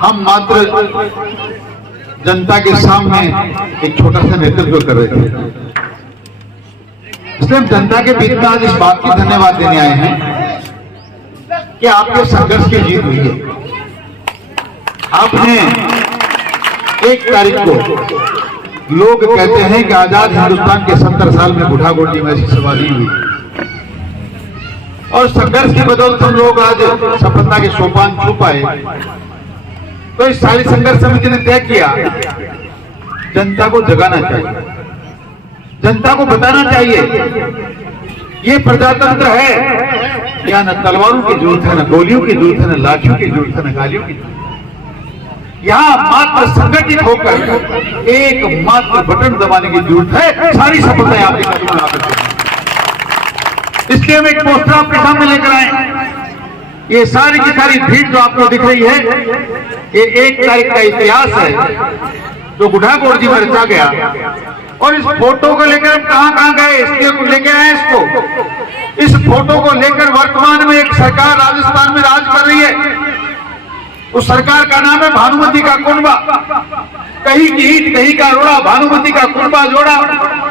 हम मात्र जनता के सामने एक छोटा सा नेतृत्व कर रहे थे, इसलिए हम जनता के बीच में आज इस बात की धन्यवाद देने आए हैं कि आपके संघर्ष की जीत हुई है। आपने 1 तारीख को, लोग कहते हैं कि आजाद हिंदुस्तान के 70 साल में बुढ़ागोटी में ऐसी सवारी हुई, और संघर्ष की बदौलत हम लोग आज सफलता के सोपान छू पाए। तो इस सारी संघर्ष समिति ने तय किया, जनता को जगाना चाहिए, जनता को बताना चाहिए ये प्रजातंत्र है, यहाँ न तलवारों की जरूरत है, न गोलियों की जरूरत है, न लाठियों की जरूरत है, न गालियों की जरूरत है। यहाँ मात्र संगठित होकर एक मात्र बटन दबाने की जरूरत है, सारी सफलताएं आपके कदमों में आकर। इसलिए हम एक पोस्टर आपके सामने लेकर आए। ये सारी की सारी भीड़ जो आपको दिख रही है, ये 1 तारीख का इतिहास है जो बुढ़ागोड़ जी में रचा गया। और इस फोटो को लेकर हम कहां गए, इसलिए लेके आए इसको। इस फोटो को लेकर वर्तमान में एक सरकार राजस्थान में राज कर रही है। उस सरकार का नाम है भानुमति का कुनबा। कहीं की ईट कहीं का रोड़ा, भानुमति का कुनबा जोड़ा।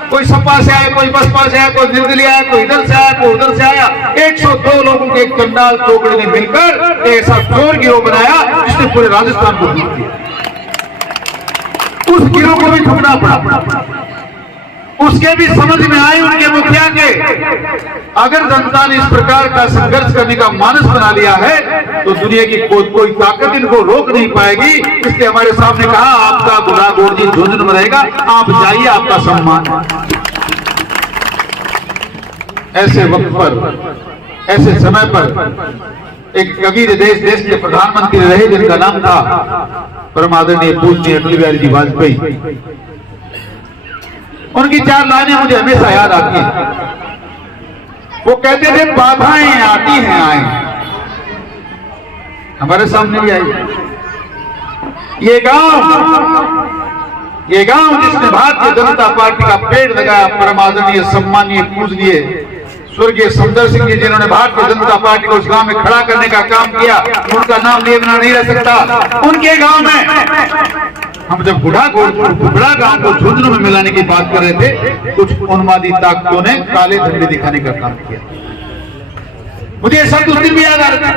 कोई सपा से आया, कोई बसपा से आया, कोई निर्दलीय आया, कोई इधर से आया, कोई उधर से आया। 102 लोगों के एक चंडाल टोकरे ने मिलकर ऐसा चोर गिरोह बनाया जिसने पूरे राजस्थान को लूट दिया। उस गिरोह को भी ठुकना पड़ा, उसके भी समझ में आए उनके मुखिया के, अगर जनता ने इस प्रकार का संघर्ष करने का मानस बना लिया है तो दुनिया की कोई ताकत इनको रोक नहीं पाएगी। इसलिए हमारे सामने कहा, आपका बुढ़ागोड़ जी झुंझुनू में रहेगा, आप जाइए, आपका सम्मान। ऐसे वक्त पर, ऐसे समय पर एक कबीर देश के प्रधानमंत्री रहे जिनका नाम था परम आदरणीय पूज्य अटल बिहारी जी वाजपेयी। उनकी 4 लाइनें मुझे हमेशा याद आती हैं। वो कहते थे, बाधाएं आती हैं आए, हमारे सामने भी आई। ये गांव जिसने भारतीय जनता पार्टी का पेड़ लगाया, परम आदरणीय सम्मानीय पूजनीय स्वर्गीय समदर सिंह जी, जिन्होंने भारतीय जनता पार्टी को उस गांव में खड़ा करने का काम किया, उनका नाम लिए बिना नहीं रह सकता। उनके गांव में हम जब बुढ़ा गांव को झुंझुनू में मिलाने की बात कर रहे थे, कुछ उन्मादी ताकतों ने काले झंडे दिखाने का काम किया। मुझे शब्द उस दिन भी याद आ रहा था।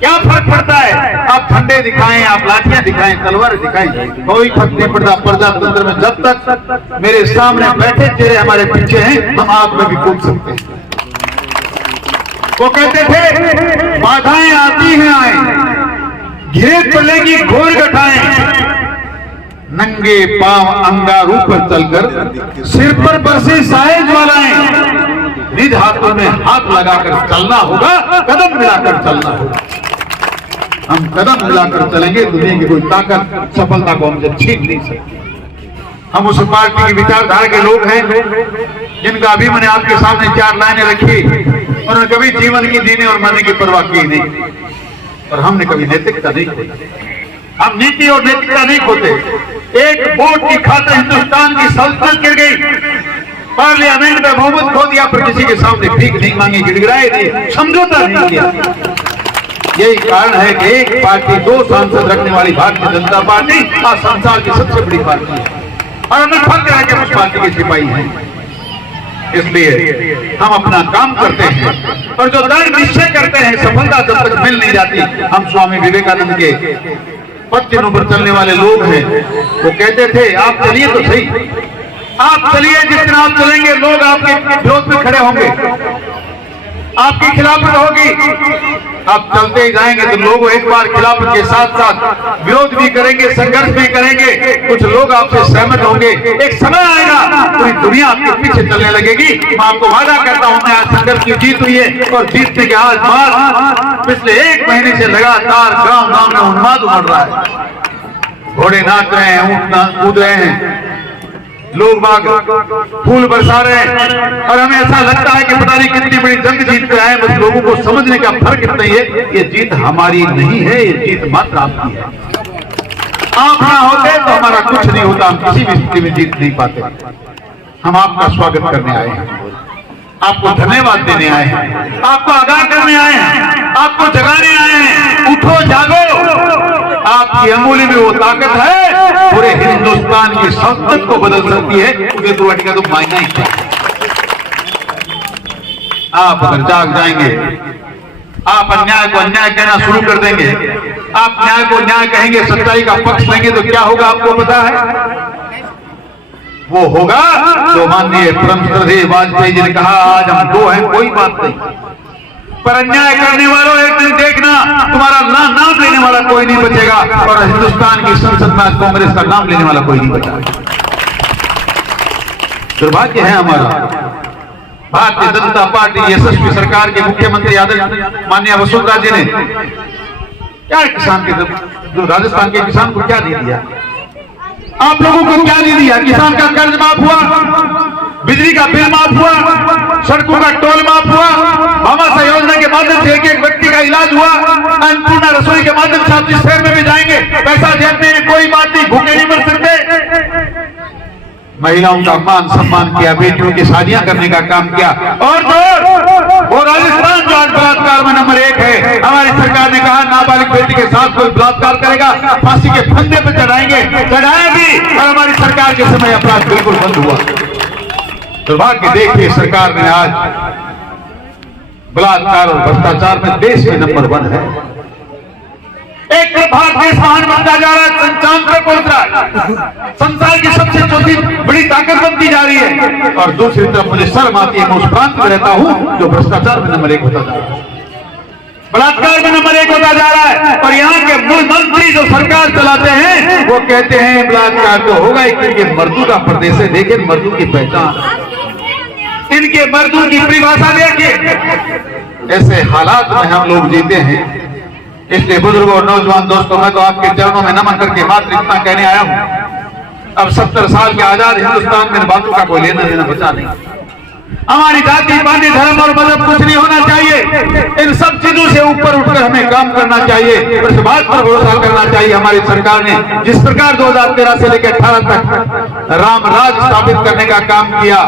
क्या फर्क पड़ता है, आप ठंडे दिखाएं, आप लाठियां दिखाएं, तलवार दिखाएं, कोई फर्क नहीं पड़ता। प्रजातंत्र में जब तक मेरे सामने बैठे चेहरे हमारे पीछे हैं, हम आग में भी कूद सकते हैं। वो कहते थे, बाधाएं आती हैं आए, घिरे चलेगी घोर गठाएं, नंगे पांव अंगारों पर चलकर सिर पर बरसे साए ज्वालाएं, निज हाथों में हाथ लगाकर चलना होगा, कदम मिलाकर चलना होगा। हम कदम मिलाकर चलेंगे, दुनिया की कोई ताकत सफलता को हमसे छीन नहीं सकती। हम उस पार्टी की विचारधारा के लोग हैं जिनका अभी मैंने आपके सामने 4 लाइनें रखी। उन्होंने कभी जीवन की जीने और मरने की परवाह की नहीं, और हमने कभी नैतिकता नहीं खोई। हम नीति और नैतिकता नहीं खोते। एक वोट की खातिर हिंदुस्तान की सल्तनत गिर गई, पार्लियामेंट में बहुमत खो दिया, पर किसी के सामने भीख नहीं मांगी, गिड़गिड़ाए नहीं, समझौता नहीं किया। यही कारण है कि एक पार्टी 2 सांसद रखने वाली भारतीय जनता पार्टी आज संसार की सबसे बड़ी पार्टी है, और हमें फर्क है कि उस पार्टी के सिपाही हैं। इसलिए हम अपना काम करते हैं, और जो दृढ़ निश्चय करते हैं, सफलता जब तक मिल नहीं जाती। हम स्वामी विवेकानंद के पद चिन्हों पर चलने वाले लोग हैं। वो कहते थे, आप चलिए तो सही, आप चलिए, जिस दिन आप चलेंगे लोग आपके विरोध में खड़े होंगे, आपकी खिलाफत होगी। आप चलते ही जाएंगे तो लोग एक बार खिलाफत के साथ साथ विरोध भी करेंगे, संघर्ष भी करेंगे, कुछ लोग आपसे सहमत होंगे। एक समय आएगा पूरी दुनिया आपके पीछे चलने लगेगी। मैं आपको वादा करता हूं, मैं आज संघर्ष की जीत हुई है, और जीतने के आज बाद पिछले 1 महीने से लगातार गांव गांव में उन्माद उमड़ रहा है। घोड़े नाच रहे हैं, ऊंट कूद रहे हैं, लोग बाग फूल बरसा रहे हैं, और हमें ऐसा लगता है कि पता नहीं कितनी बड़ी जंग जीत कर आए। बस लोगों को समझने का फर्क इतना ही है, ये जीत हमारी नहीं है, ये जीत मात्र आपकी है। आप ना होते तो हमारा कुछ नहीं होता, हम किसी भी स्थिति में जीत नहीं पाते। हम आपका स्वागत करने आए हैं, आपको धन्यवाद देने आए हैं, आपको आगाह करने आए हैं, आपको जगाने आए हैं। उठो जागो, आप की अंगुली में वो ताकत है, पूरे हिंदुस्तान की संसद को बदल सकती है। उदय त्रिपाठी का तो मायना ही क्या। आप अगर जाग जाएंगे, आप अन्याय को अन्याय कहना शुरू कर देंगे, आप न्याय को न्याय कहेंगे, सच्चाई का पक्ष लेंगे, तो क्या होगा आपको पता है? वो होगा जो माननीय परम श्रद्धेय वाजपेयी जी ने कहा, आज हम दो हैं, कोई बात नहीं, पर अन्याय करने वालों एक दिन देखना तुम्हारा नाम लेने वाला कोई नहीं बचेगा। और हिंदुस्तान की संसद में कांग्रेस का नाम लेने वाला कोई नहीं बचा। दुर्भाग्य है हमारा। भारतीय जनता पार्टी यशस्वी सरकार के मुख्यमंत्री माननीय वसुंधरा जी ने क्या किसान के, जो राजस्थान के किसान को क्या दे दिया? आप लोगों को क्या नहीं दिया? किसान का कर्ज माफ हुआ, बिजली का बिल माफ हुआ, सड़कों का टोल माफ हुआ, भामाशाह योजना के माध्यम से एक एक व्यक्ति का इलाज हुआ, अन्नपूर्णा रसोई के माध्यम से आप जिस शहर में भी जाएंगे पैसा जेब में, कोई बात नहीं, भूखे नहीं मर सकते। महिलाओं का मान सम्मान किया, बेटियों की शादियां करने का काम किया। और वो राजस्थान जो आज बलात्कार में नंबर 1 है, हमारी सरकार ने कहा नाबालिग बेटी के साथ कोई बलात्कार करेगा फांसी के फंदे पर चढ़ाएंगे, चढ़ाया भी, और हमारी सरकार के समय अपराध बिल्कुल बंद हुआ। दुर्भाग्य देखिए, सरकार ने आज बलात्कार और भ्रष्टाचार में देश में नंबर 1 है। एक तरफ भारत देश महान बनता जा रहा है, चांद पर पहुंच रहा है, संसार की सबसे चौथी बड़ी ताकत बनती जा रही है, और दूसरी तरफ मुझे शर्म आती है, मैं उस प्रांत में रहता हूं जो भ्रष्टाचार में नंबर 1 होता जा रहा है, बलात्कार में नंबर 1 होता जा रहा है। और यहाँ के मूल मंत्री जो सरकार चलाते हैं वो कहते हैं बलात्कार तो होगा ही, क्योंकि मर्दों का प्रदेश है। देखिए मर्दों की पहचान, इनके मर्दों की परिभाषा देखिए। ऐसे हालात में हम लोग जीते हैं। इसलिए बुजुर्गों और नौजवान दोस्तों, मैं तो आपके चरणों में नमन करके मात्र इतना कहने आया हूं, अब 70 साल के आजाद हिंदुस्तान में बातों का कोई लेना देना बचा नहीं। हमारी जाति पाति धर्म और मजहब कुछ नहीं होना चाहिए। इन सब चीजों से ऊपर उठकर हमें काम करना चाहिए, और इस बात पर भरोसा करना चाहिए। हमारी सरकार ने जिस प्रकार 2013 से लेकर 18 तक राम राज स्थापित करने का काम किया,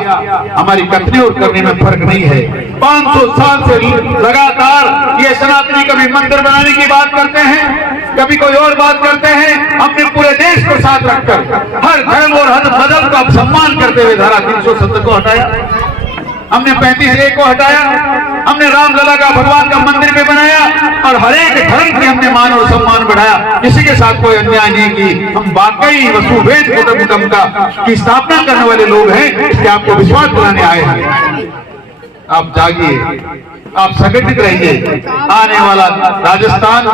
हमारी कथनी और करने में फर्क नहीं है। 500 साल से लगातार ये सनातनी कभी मंदिर बनाने की बात करते हैं, कभी कोई और बात करते हैं। हमने पूरे देश को साथ रखकर हर धर्म और हर मजहब का सम्मान करते हुए धारा 370 को हटाया, हमने 35A को हटाया, हमने रामलला का भगवान का मंदिर भी बनाया, और हर एक धर्म के हमने मान और सम्मान बढ़ाया। किसी के साथ कोई अन्याय नहीं की। हम वाकई वसुधैव कुटुंबकम का की स्थापना करने वाले लोग हैं, इसलिए आपको विश्वास दिलाने आए हैं। आप जागिए, आप संगठित रहिए। आने वाला राजस्थान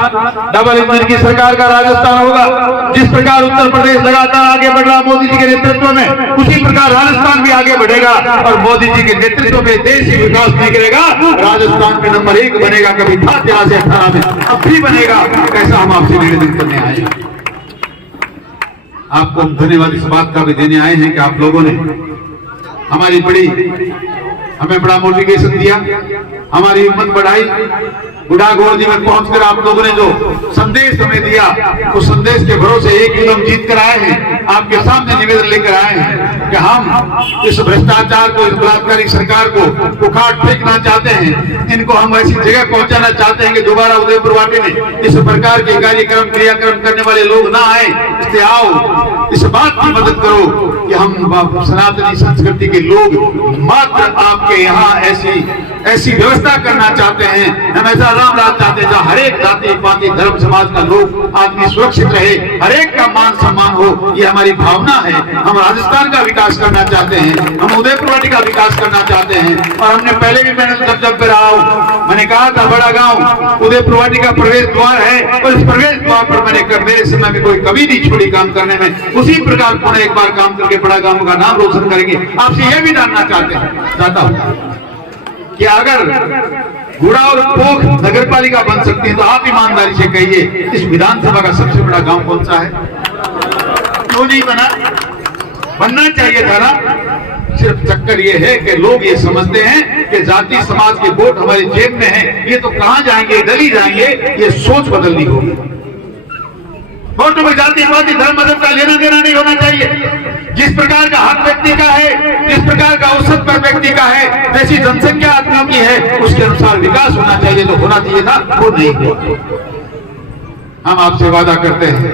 डबल इंजन की सरकार का राजस्थान होगा। जिस प्रकार उत्तर प्रदेश लगातार आगे बढ़ रहा मोदी जी के नेतृत्व में, उसी प्रकार राजस्थान भी आगे बढ़ेगा, और मोदी जी के नेतृत्व में देश ही विकास नहीं करेगा, राजस्थान में नंबर 1 बनेगा। कभी था 13 से 18 में, अब भी बनेगा। ऐसा हम आपसे निवेदन करने आए हैं। आपको हम धन्यवाद इस बात का भी देने आए हैं कि आप लोगों ने हमें बड़ा मोटिवेशन दिया, हमारी हिम्मत बढ़ाई। बुढ़ागोड़ जी में पहुंचकर आप लोगों ने जो संदेश हमें दिया, उस संदेश के भरोसे एक दिन हम जीत कर आए हैं। आपके सामने निवेदन लेकर आए हैं कि हम इस भ्रष्टाचार को, इस बलात्कारी सरकार को उखाड़ फेंकना चाहते हैं। इनको हम ऐसी जगह पहुंचाना चाहते हैं कि दोबारा उदय त्रिपाठी में इस प्रकार के कार्यक्रम क्रियाक्रम करने वाले लोग ना आए। इसलिए आओ, इस बात की मदद करो कि हम सनातनी संस्कृति के लोग मात्र आपके यहाँ ऐसी व्यवस्था करना चाहते हैं। हम ऐसा राम राज चाहते हैं जहाँ हर एक जाति पाति धर्म समाज का लोग आदमी सुरक्षित रहे, हर एक का मान सम्मान हो। ये हमारी भावना है। हम राजस्थान का विकास करना चाहते हैं, हम उदय त्रिपाठी का विकास करना चाहते हैं। और हमने पहले भी मैंने जब रहा हूँ, मैंने कहा था बड़ा गांव उदय त्रिपाठी का प्रवेश द्वार है, और इस प्रवेश द्वार पर मेरे समय में कोई कमी नहीं छोड़ी काम करने में। उसी प्रकार पुनः एक बार काम करके बड़ा गांव का नाम रोशन करेंगे। आपसे यह भी जानना चाहता हूँ कि अगर गुड़ा और पोख नगर पालिका बन सकती है, तो आप ईमानदारी से कहिए इस विधानसभा का सबसे बड़ा गांव कौन सा है? क्यों नहीं बना? बनना चाहिए था ना। सिर्फ चक्कर ये है कि लोग ये समझते हैं कि जाति समाज के वोट हमारी जेब में है, ये तो कहां जाएंगे, गली जाएंगे। ये सोच बदलनी होगी। वोटों में जाति पाति धर्म मजहब का लेना देना नहीं होना चाहिए। जिस प्रकार का हक व्यक्ति का है, जिस प्रकार का औसत पर व्यक्ति का है, जैसी जनसंख्या आदमियों की है, उसके अनुसार विकास होना चाहिए। जो होना चाहिए था वो नहीं हुआ। हम आपसे वादा करते हैं,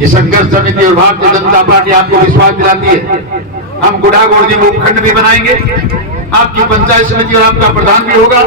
ये संघर्ष समिति और भारतीय जनता पार्टी आपको विश्वास दिलाती है, हम गुढ़ागोड़जी में उपखंड भी बनाएंगे, आपकी पंचायत समिति और आपका प्रधान भी होगा,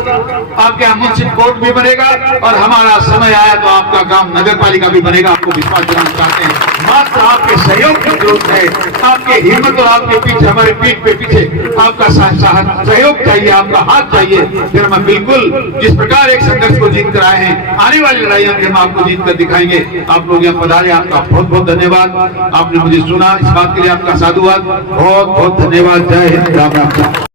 आपके यहाँ मुंसिफ कोर्ट भी बनेगा, और हमारा समय आया तो आपका गांव नगर पालिका भी बनेगा। आपको विश्वास दिलाना चाहते हैं, मात्र आपके सहयोग की जरूरत है, आपके हिम्मत और आपके पीछे, हमारे पीठ पे पीछे आपका सहयोग चाहिए, आपका हाथ चाहिए। फिर हम बिल्कुल जिस प्रकार एक संघर्ष को जीत कर आए हैं, आने वाली लड़ाइयों में हम आपको जीत कर दिखाएंगे। आप लोग यहाँ पधारे, आपका बहुत बहुत धन्यवाद। आपने मुझे सुना, इस बात के लिए आपका साधुवाद, बहुत बहुत धन्यवाद। जय हिंद, राम राम।